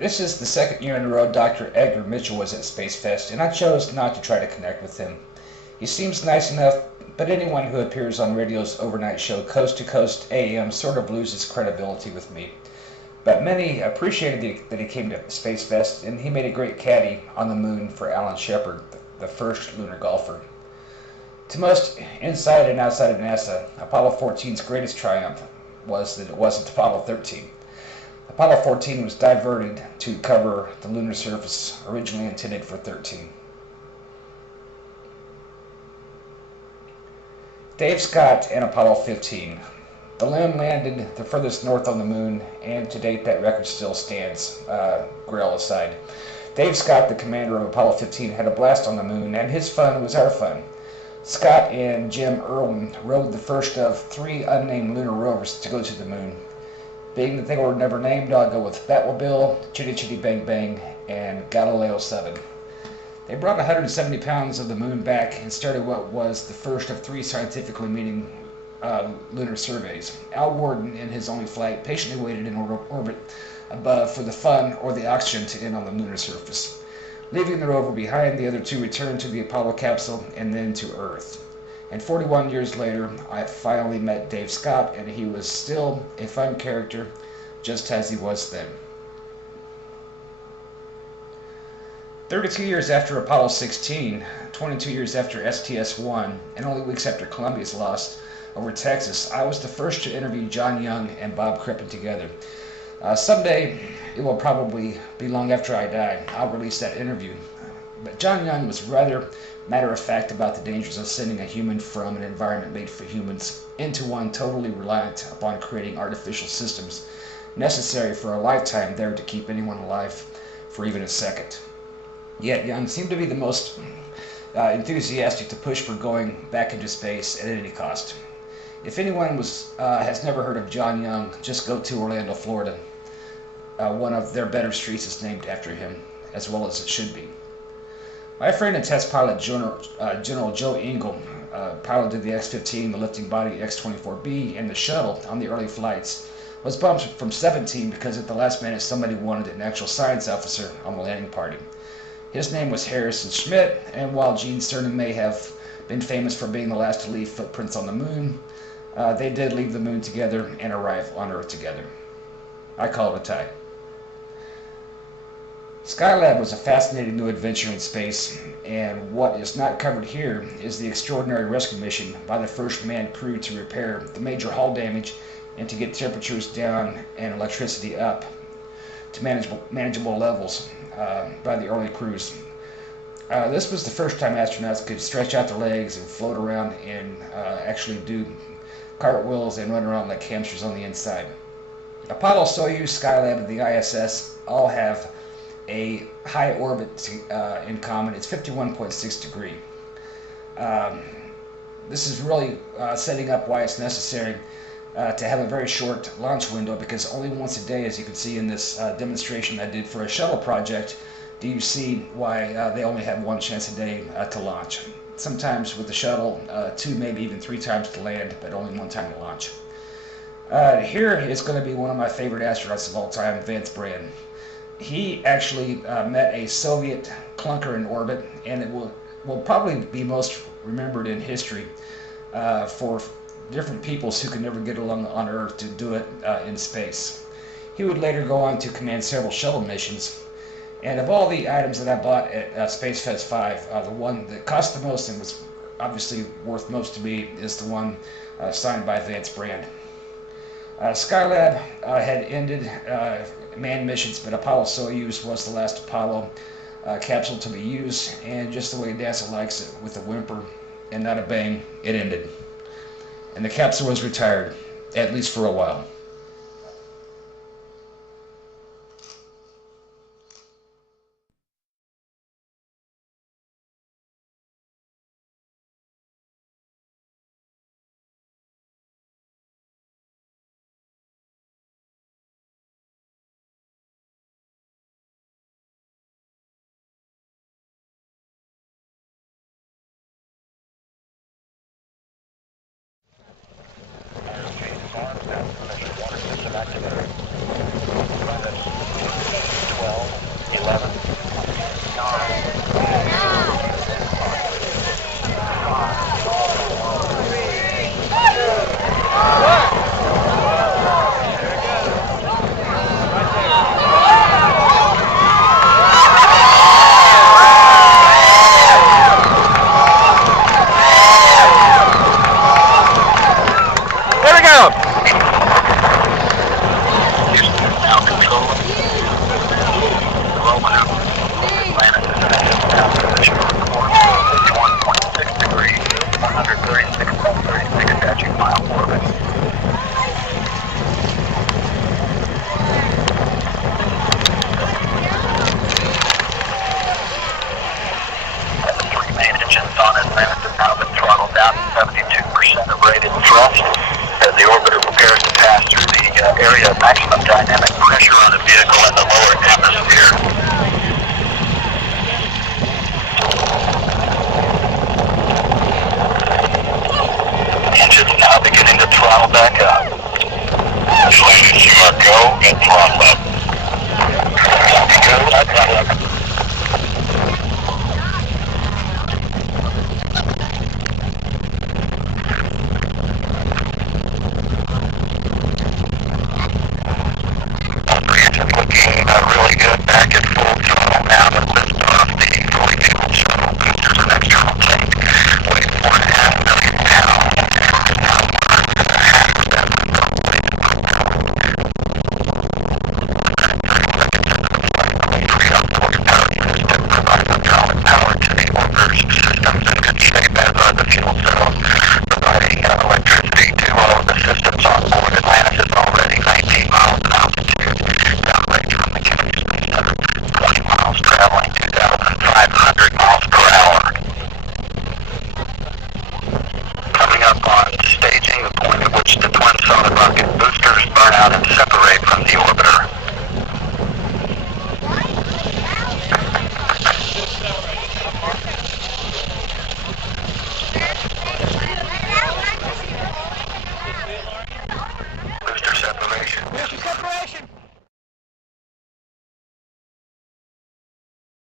This is the second year in a row Dr. Edgar Mitchell was at SpaceFest, and I chose not to try to connect with him. He seems nice enough, but anyone who appears on radio's overnight show Coast to Coast AM sort of loses credibility with me. But many appreciated that he came to SpaceFest, and he made a great caddy on the moon for Alan Shepard, the first lunar golfer. To most inside and outside of NASA, Apollo 14's greatest triumph was that it wasn't Apollo 13. Apollo 14 was diverted to cover the lunar surface originally intended for 13. Dave Scott and Apollo 15. The LEM landed the furthest north on the moon, and to date that record still stands, Grail aside. Dave Scott, the commander of Apollo 15, had a blast on the moon, and his fun was our fun. Scott and Jim Irwin rode the first of 3 unnamed lunar rovers to go to the moon. Being that they were never named, I'll go with Batmobile, Chitty Chitty Bang Bang, and Galileo 7. They brought 170 pounds of the moon back and started what was the first of 3 scientifically meaning lunar surveys. Al Worden, in his only flight, patiently waited in orbit above for the fun or the oxygen to end on the lunar surface. Leaving the rover behind, the other 2 returned to the Apollo capsule and then to Earth. And 41 years later, I finally met Dave Scott, and he was still a fun character, just as he was then. 32 years after Apollo 16, 22 years after STS-1, and only weeks after Columbia's loss over Texas, I was the first to interview John Young and Bob Crippen together. Someday, it will probably be long after I die, I'll release that interview. But John Young was rather matter-of-fact about the dangers of sending a human from an environment made for humans into one totally reliant upon creating artificial systems necessary for a lifetime there to keep anyone alive for even a second. Yet Young seemed to be the most enthusiastic to push for going back into space at any cost. If anyone has never heard of John Young, just go to Orlando, Florida. One of their better streets is named after him, as well as it should be. My friend and test pilot, General Joe Engel, piloted the X-15, the lifting body X-24B, and the shuttle on the early flights, was bumped from 17 because at the last minute somebody wanted an actual science officer on the landing party. His name was Harrison Schmitt, and while Gene Cernan may have been famous for being the last to leave footprints on the moon, they did leave the moon together and arrive on Earth together. I call it a tie. Skylab was a fascinating new adventure in space, and what is not covered here is the extraordinary rescue mission by the first manned crew to repair the major hull damage and to get temperatures down and electricity up to manageable levels by the early crews. This was the first time astronauts could stretch out their legs and float around and actually do cartwheels and run around like hamsters on the inside. Apollo, Soyuz, Skylab, and the ISS all have a high orbit in common. It's 51.6 degrees. This is really setting up why it's necessary to have a very short launch window, because only once a day, as you can see in this demonstration I did for a shuttle project, do you see why they only have 1 chance a day to launch. Sometimes with the shuttle, 2, maybe even 3 times to land, but only 1 time to launch. Here is going to be one of my favorite astronauts of all time, Vance Brand. He actually met a Soviet clunker in orbit, and it will probably be most remembered in history for different peoples who could never get along on Earth to do it in space. He would later go on to command several shuttle missions, and of all the items that I bought at SpaceFest V, the one that cost the most and was obviously worth most to me is the one signed by Vance Brand. Skylab had ended manned missions, but Apollo Soyuz was the last Apollo capsule to be used, and just the way NASA likes it, with a whimper and not a bang, it ended. And the capsule was retired, at least for a while. Airspace, arms down, permission. calibrated thrust as the orbiter prepares to pass through the area of maximum dynamic pressure on the vehicle in the lower atmosphere. Engines now beginning to throttle back up. Landing CR go and throttle up. Go, throttle up. Looking really good back at full throttle now to lift off the fully fueled shuttle boosters and external tank. Weighing 4.5 million pounds. Now half of that would probably to put down. 30 seconds into the flight, we freed up 40 power units to provide hydraulic power to the orbiter's systems in good shape, as are the fuel cells, providing electricity to all of the systems on board. Atlantis is already 19 miles an altitude. Downrange from the Kennedy Space Center, 20 miles, traveling 2,500 miles per hour. Coming up on staging, the point at which the twin solid rocket boosters burn out and separate from the orbiter.